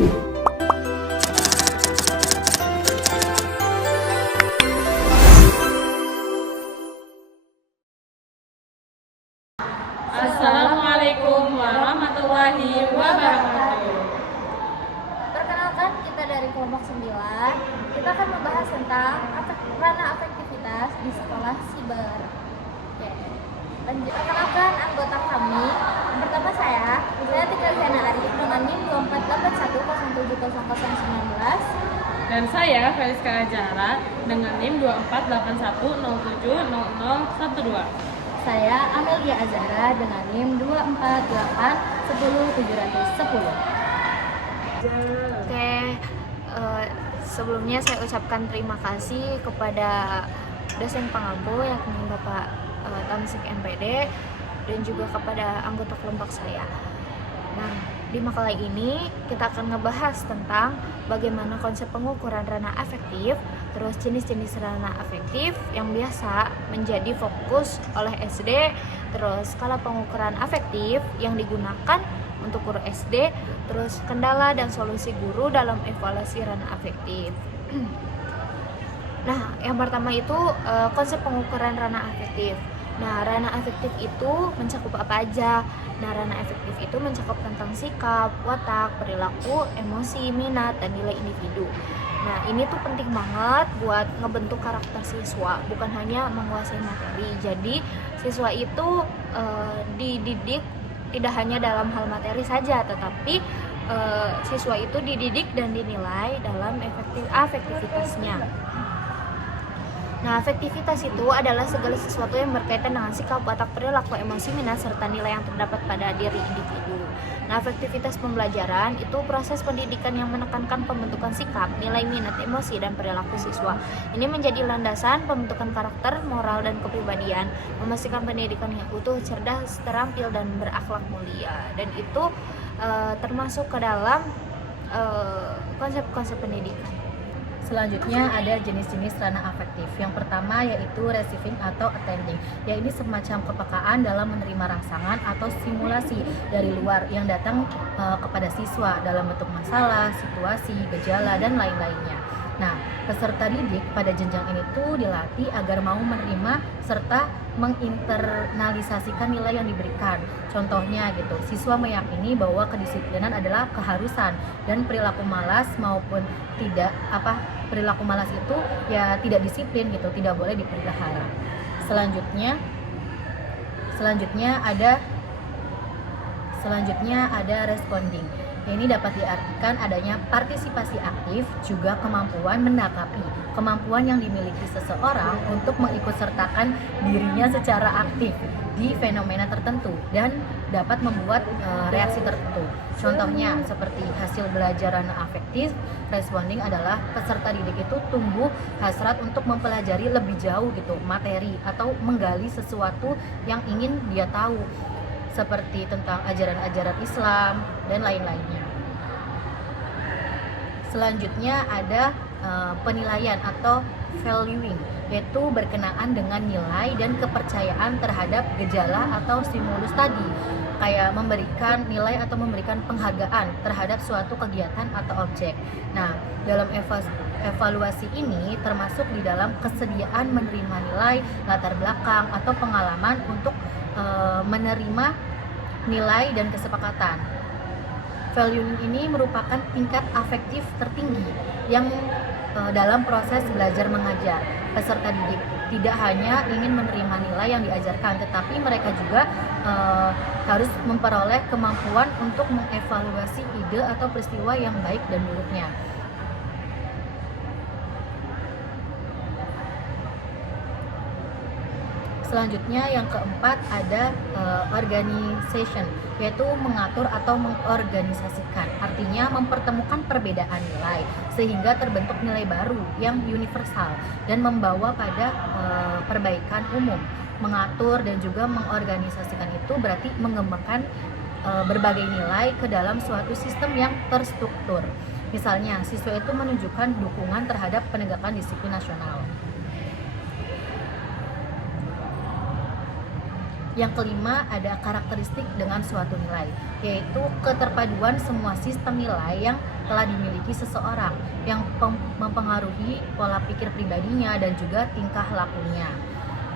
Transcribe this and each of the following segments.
Assalamualaikum warahmatullahi wabarakatuh. Perkenalkan, kita dari kelompok 9. Kita akan membahas tentang ranah afektivitas di sekolah siber. Oke. Lanjut, perkenalkan anggota kami. Yang pertama saya Tika Liana Arif dengan NIM 2481070019. Dan saya Feliska Ajara dengan NIM 2481070012. Saya Amelia Azhara dengan NIM 248100710. Oke, sebelumnya saya ucapkan terima kasih kepada dosen pengampu yakni Bapak Tamsik MPD dan juga kepada anggota kelompok saya. Nah, di makalah ini kita akan ngebahas tentang bagaimana konsep pengukuran ranah afektif, terus jenis-jenis ranah afektif yang biasa menjadi fokus oleh SD, terus skala pengukuran afektif yang digunakan untuk guru SD, terus kendala dan solusi guru dalam evaluasi ranah afektif. Nah, yang pertama itu konsep pengukuran ranah afektif. Nah, ranah afektif itu mencakup apa aja? Nah, ranah afektif itu mencakup tentang sikap, watak, perilaku, emosi, minat, dan nilai individu. Nah, ini tuh penting banget buat ngebentuk karakter siswa, bukan hanya menguasai materi. Jadi, siswa itu dididik tidak hanya dalam hal materi saja, tetapi siswa itu dididik dan dinilai dalam afektivitasnya. Nah, afektivitas itu adalah segala sesuatu yang berkaitan dengan sikap, watak, perilaku, emosi, minat, serta nilai yang terdapat pada diri individu. Nah, afektivitas pembelajaran itu proses pendidikan yang menekankan pembentukan sikap, nilai, minat, emosi, dan perilaku siswa. Ini menjadi landasan pembentukan karakter, moral, dan kepribadian, memastikan pendidikan yang utuh, cerdas, terampil, dan berakhlak mulia. Dan itu termasuk ke dalam konsep-konsep pendidikan. Selanjutnya ada jenis-jenis ranah afektif. Yang pertama yaitu receiving atau attending, yaitu semacam kepekaan dalam menerima rangsangan atau stimulasi dari luar yang datang kepada siswa dalam bentuk masalah, situasi, gejala, dan lain-lainnya. Nah, peserta didik pada jenjang ini tuh dilatih agar mau menerima serta menginternalisasikan nilai yang diberikan. Contohnya gitu, siswa meyakini bahwa kedisiplinan adalah keharusan dan perilaku malas maupun tidak perilaku malas itu ya tidak disiplin gitu, tidak boleh dipelihara. Selanjutnya ada responding. Ini dapat diartikan adanya partisipasi aktif, juga kemampuan menanggapi, kemampuan yang dimiliki seseorang untuk mengikutsertakan dirinya secara aktif di fenomena tertentu dan dapat membuat reaksi tertentu. Contohnya seperti hasil belajar ranah afektif, responding adalah peserta didik itu tumbuh hasrat untuk mempelajari lebih jauh gitu materi atau menggali sesuatu yang ingin dia tahu, seperti tentang ajaran-ajaran Islam dan lain-lainnya. Selanjutnya ada penilaian atau valuing, yaitu berkenaan dengan nilai dan kepercayaan terhadap gejala atau stimulus tadi, kayak memberikan nilai atau memberikan penghargaan terhadap suatu kegiatan atau objek. Nah, dalam evaluasi ini termasuk di dalam kesediaan menerima nilai, latar belakang, atau pengalaman untuk menerima nilai dan kesepakatan. Valuing ini merupakan tingkat afektif tertinggi yang dalam proses belajar mengajar. Peserta didik tidak hanya ingin menerima nilai yang diajarkan, tetapi mereka juga harus memperoleh kemampuan untuk mengevaluasi ide atau peristiwa yang baik dan buruknya. Selanjutnya yang keempat ada organization, yaitu mengatur atau mengorganisasikan. Artinya mempertemukan perbedaan nilai sehingga terbentuk nilai baru yang universal dan membawa pada perbaikan umum. Mengatur dan juga mengorganisasikan itu berarti mengembangkan berbagai nilai ke dalam suatu sistem yang terstruktur. Misalnya, siswa itu menunjukkan dukungan terhadap penegakan disiplin nasional. Yang kelima ada karakteristik dengan suatu nilai, yaitu keterpaduan semua sistem nilai yang telah dimiliki seseorang yang mempengaruhi pola pikir pribadinya dan juga tingkah lakunya.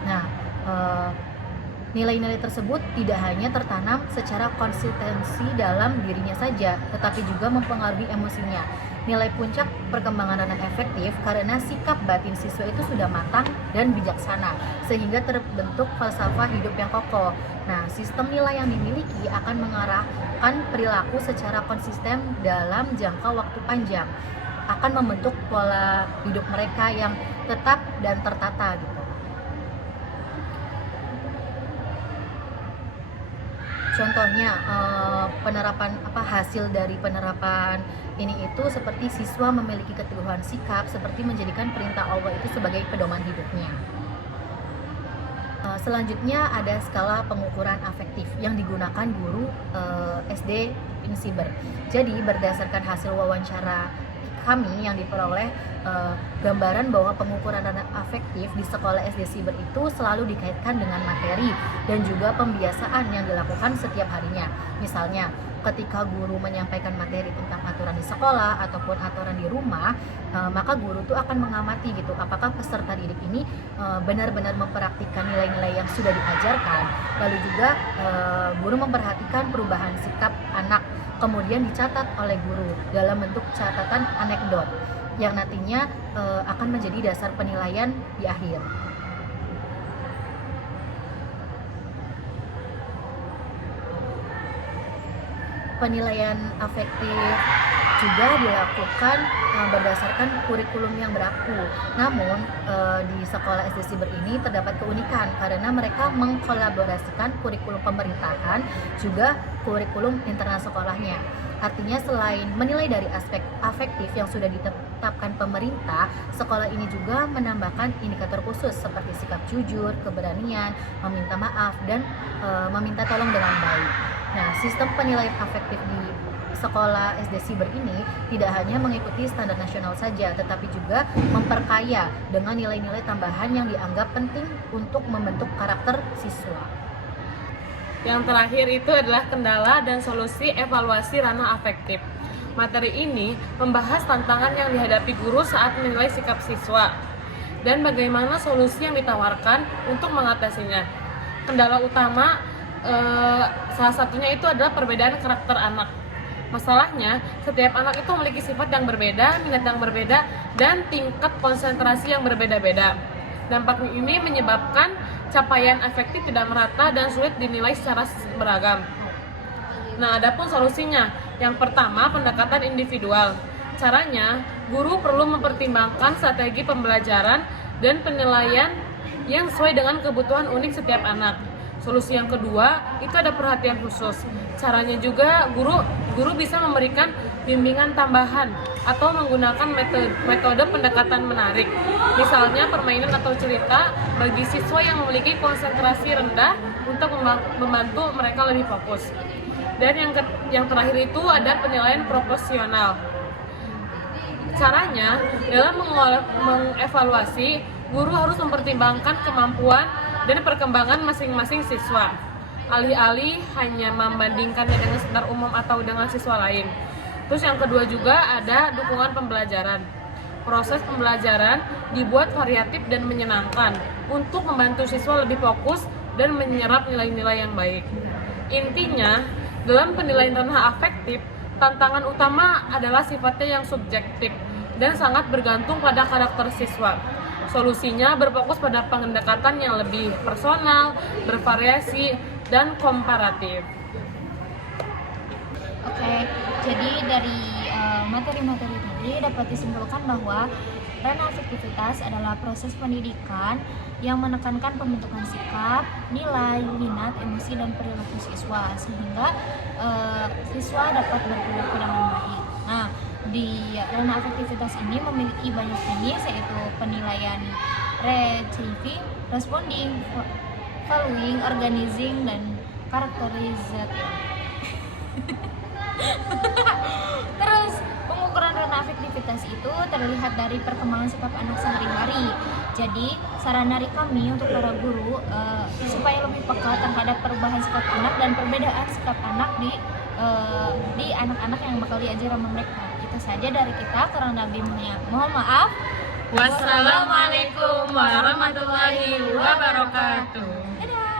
Nah, nilai-nilai tersebut tidak hanya tertanam secara konsistensi dalam dirinya saja, tetapi juga mempengaruhi emosinya. Nilai puncak perkembangan ranah efektif karena sikap batin siswa itu sudah matang dan bijaksana, sehingga terbentuk falsafah hidup yang kokoh. Nah, sistem nilai yang dimiliki akan mengarahkan perilaku secara konsisten dalam jangka waktu panjang, akan membentuk pola hidup mereka yang tetap dan tertata gitu. Contohnya hasil dari penerapan ini itu seperti siswa memiliki keteguhan sikap seperti menjadikan perintah Allah itu sebagai pedoman hidupnya. Selanjutnya ada skala pengukuran afektif yang digunakan guru SD Insiber. Jadi berdasarkan hasil wawancara kami yang diperoleh, gambaran bahwa pengukuran ranah afektif di sekolah SD Siber itu selalu dikaitkan dengan materi dan juga pembiasaan yang dilakukan setiap harinya. Misalnya, ketika guru menyampaikan materi tentang aturan di sekolah ataupun aturan di rumah, maka guru tuh akan mengamati gitu, apakah peserta didik ini benar-benar mempraktikkan nilai-nilai yang sudah diajarkan. Lalu juga guru memperhatikan perubahan sikap anak, kemudian dicatat oleh guru dalam bentuk catatan anekdot yang nantinya akan menjadi dasar penilaian di akhir. Penilaian afektif juga dilakukan berdasarkan kurikulum yang berlaku. Namun di sekolah SD Siber ini terdapat keunikan karena mereka mengkolaborasikan kurikulum pemerintahan juga kurikulum internal sekolahnya. Artinya selain menilai dari aspek afektif yang sudah ditetapkan pemerintah, sekolah ini juga menambahkan indikator khusus seperti sikap jujur, keberanian, meminta maaf, dan meminta tolong dengan baik. Nah, sistem penilaian afektif di sekolah SD Siber ini tidak hanya mengikuti standar nasional saja, tetapi juga memperkaya dengan nilai-nilai tambahan yang dianggap penting untuk membentuk karakter siswa. Yang terakhir itu adalah kendala dan solusi evaluasi ranah afektif. Materi ini membahas tantangan yang dihadapi guru saat menilai sikap siswa dan bagaimana solusi yang ditawarkan untuk mengatasinya. Kendala utama salah satunya itu adalah perbedaan karakter anak. Masalahnya, setiap anak itu memiliki sifat yang berbeda, minat yang berbeda, dan tingkat konsentrasi yang berbeda-beda. Dampak ini menyebabkan capaian efektif tidak merata dan sulit dinilai secara beragam. Nah, adapun solusinya, yang pertama pendekatan individual. Caranya, guru perlu mempertimbangkan strategi pembelajaran dan penilaian yang sesuai dengan kebutuhan unik setiap anak. Solusi yang kedua, itu ada perhatian khusus. Caranya juga guru bisa memberikan bimbingan tambahan atau menggunakan metode pendekatan menarik. Misalnya permainan atau cerita bagi siswa yang memiliki konsentrasi rendah untuk membantu mereka lebih fokus. Dan yang terakhir itu ada penilaian proporsional. Caranya, dalam mengevaluasi, guru harus mempertimbangkan kemampuan dan perkembangan masing-masing siswa, alih-alih hanya membandingkannya dengan standar umum atau dengan siswa lain. Terus yang kedua juga ada dukungan pembelajaran. Proses pembelajaran dibuat variatif dan menyenangkan untuk membantu siswa lebih fokus dan menyerap nilai-nilai yang baik. Intinya, dalam penilaian ranah afektif, tantangan utama adalah sifatnya yang subjektif dan sangat bergantung pada karakter siswa. Solusinya berfokus pada pendekatan yang lebih personal, bervariasi, dan komparatif. Oke, jadi dari materi-materi tadi dapat disimpulkan bahwa ranah afektivitas adalah proses pendidikan yang menekankan pembentukan sikap, nilai, minat, emosi, dan perilaku siswa sehingga siswa dapat berperilaku dengan baik. Nah, di ranah afektivitas ini memiliki banyak jenis, yaitu penilaian retrieving, responding, valuing, organizing, dan karakterizatif. Terus pengukuran ranah afektivitas itu terlihat dari perkembangan sikap anak sehari-hari. Jadi saran dari kami untuk para guru supaya lebih peka terhadap perubahan sikap anak dan perbedaan sikap anak di anak-anak yang bakal diajar sama mereka. Itu saja dari kita, kurang lebihnya mohon maaf. Wassalamualaikum warahmatullahi wabarakatuh. Dadah.